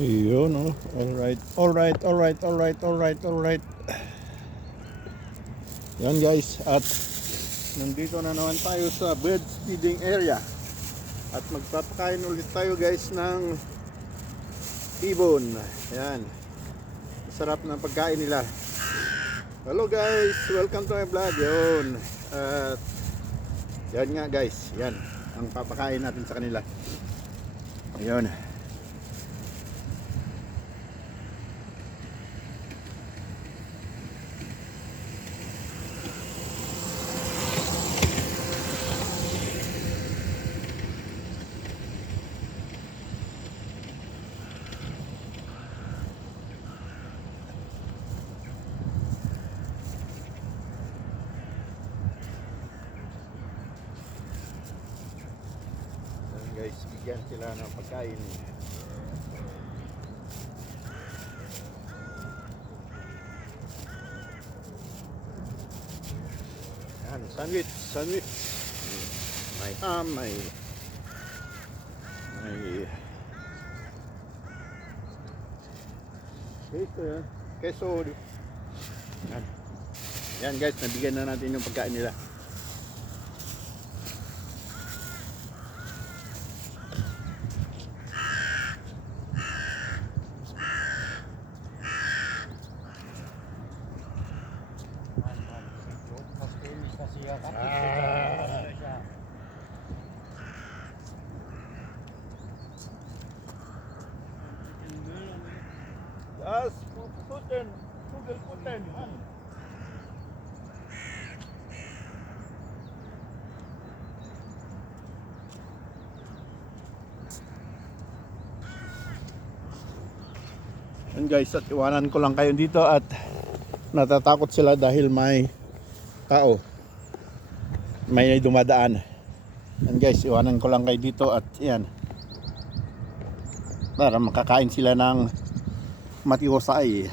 Yun, oh. Alright, alright, alright, alright, alright, alright. Yan guys, at nandito na naman tayo sa bird feeding area. At magpapakain ulit tayo guys ng ibon. Yan. Masarap ng pagkain nila. Hello guys, welcome to my vlog. Yun. At yan nga guys, yan ang papakain natin sa kanila. Ayun. Guys, bigyan sila ng pagkain. Yan, sandwich, sandwich. May ham, may ito yan, keso. Yan. Yan guys, nabigyan na natin yung pagkain nila. Das pupututin, pupututin, man. Yan guys, at iwanan ko lang kayo dito at natatakot sila dahil may tao, may dumadaan. Yan guys, iwanan ko lang kayo dito at yan, para makakain sila ng matiwasay.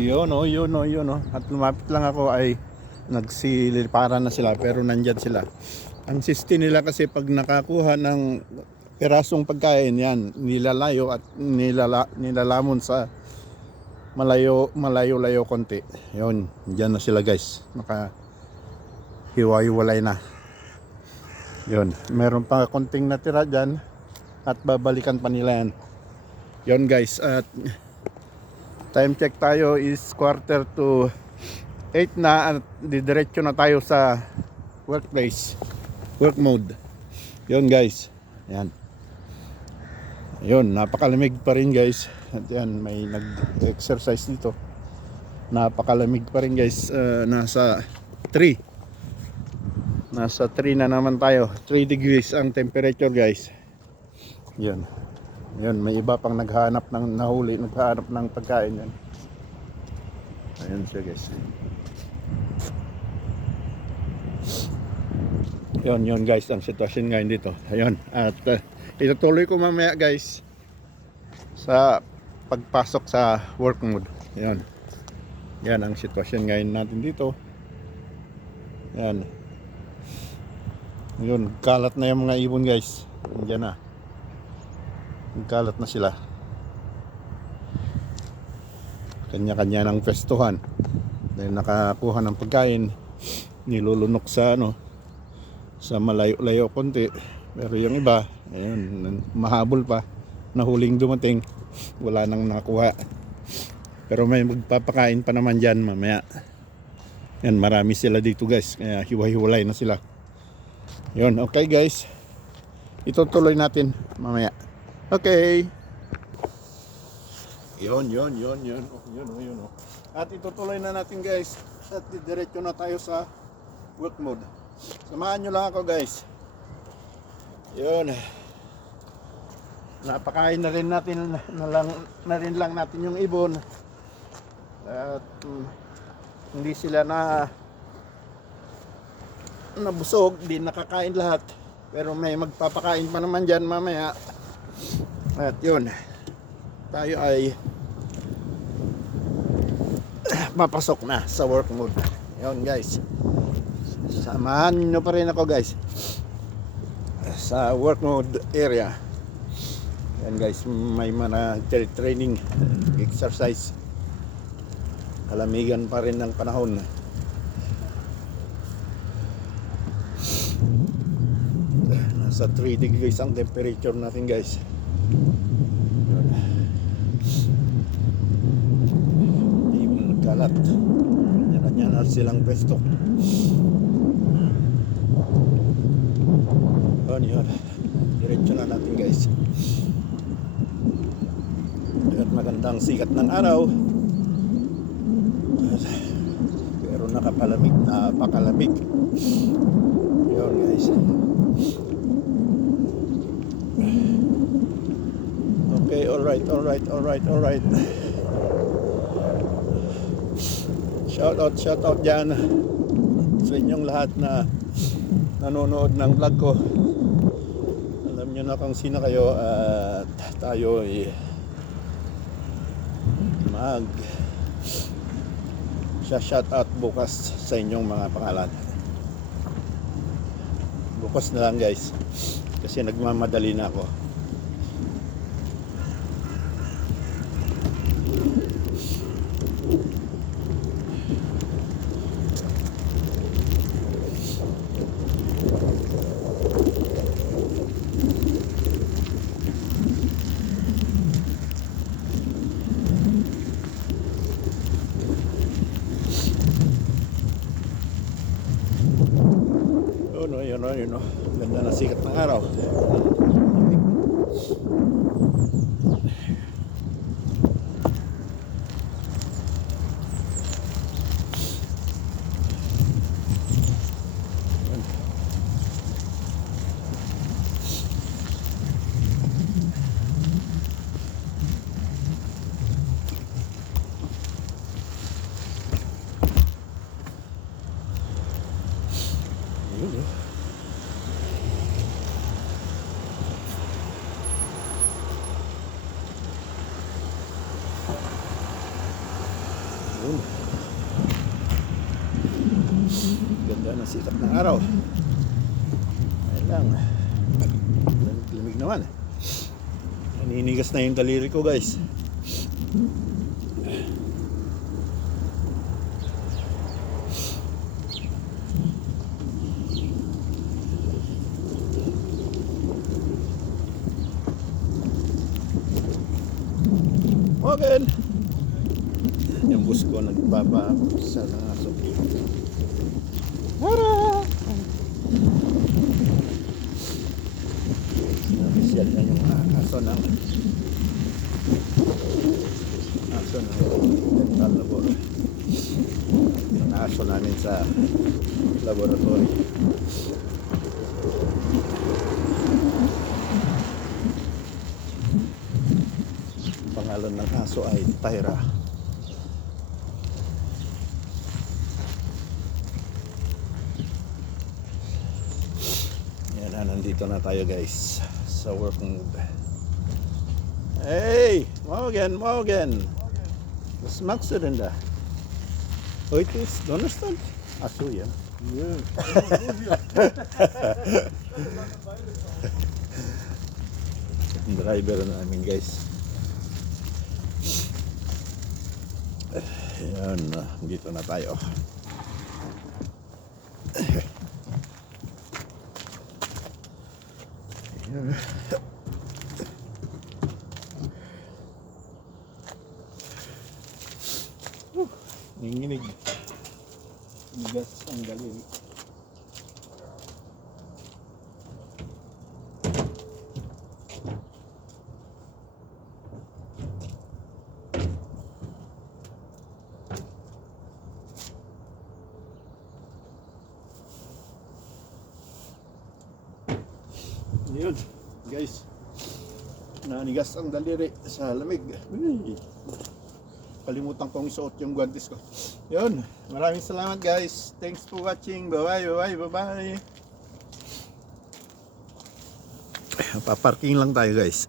Yun oh, yun oh, yun oh. At lumapit lang ako ay nagsiliparan na sila pero nandyan sila. Ang system nila kasi pag nakakuha ng pirasong pagkain yan, nilalayo at nilalamon sa malayo konti. Yun, dyan na sila guys. Hiwa-hiwalay na. Yun, meron pa konting natira dyan at babalikan pa nila yan. Yun guys, at time check tayo is 7:45 na at didiretso na tayo sa work mode. Yun guys, yan. Yun, napakalamig pa rin guys. At yan, may nag-exercise dito. Napakalamig pa rin guys. Nasa 3 na naman tayo. 3 degrees ang temperature guys. Yun. Yun, may iba pang naghahanap ng pagkain yan. Ayun siya guys. Yun guys, ang sitwasyon ngayon dito. Ayun, at itutuloy ko mamaya guys sa pagpasok sa work mode. Yan. Yan ang sitwasyon ngayon natin dito. Yan. Yun, kalat na yung mga ibon guys. Diyan na. Kalat na sila. Kanya-kanya ng pestuhan. Dahil nakakuha ng pagkain, nilulunok sa sa malayo-layo konti. Pero yung iba, ayun, mahabol pa. Nahuling dumating, wala nang nakuha. Pero may magpapakain pa naman dyan mamaya. Yan, marami sila dito guys. Kaya hiwa-hiwalay na sila. Yun, okay guys. Itutuloy natin mamaya. Okay. Yun. At itutuloy na natin guys. At diretso na tayo sa work mode. Samahan nyo lang ako guys. Yun. Napakain na rin natin lang natin yung ibon. At hindi sila nabusog, di nakakain lahat. Pero may magpapakain pa naman dyan mamaya. At yun, tayo ay mapasok na sa work mode. Yun guys, samahan nyo pa rin ako guys sa work mode area. Yan guys, may mga training exercise. Kalamigan pa rin ng panahon. Nasa 3 degrees ang temperature natin guys. Ibon nagkalat. Kanya-kanya na silang pwesto. Yun. Diretso na natin guys. At magandang sikat ng araw. Pero napakalamig. Yun guys. Okay, alright. Shout out dyan sa inyong lahat na nanonood ng vlog ko. Alam nyo na kung sino kayo at tayo ay shout out bukas sa inyong mga pangalan. Bukas na lang guys kasi nagmamadali na ako. Yun o. Ganda na sikat ng araw. ng sikat ng araw. Ayun lang. Lamig naman. Naninigas na yung daliri ko guys. Okay. Yung bus ko nagpapasa ng aso. Hara! Official na yung aso ng dental labor. Yung aso namin sa laboratory. Pangalan ng aso ay Tyra. Yan na, nandito na tayo guys sa work move. Hey, morgen. Was machst du denn da? Heute ist Donnerstag? Ach so, ja. Yung driver namin guys. Ayan, dito na tayo. Ayan. Nanginginig. Bigas ang galing. Yun, guys. Nanigas ang daliri sa lamig. Kalimutan kong isuot yung guantes ko. Yun, maraming salamat guys. Thanks for watching. Bye-bye. Paparking lang tayo guys.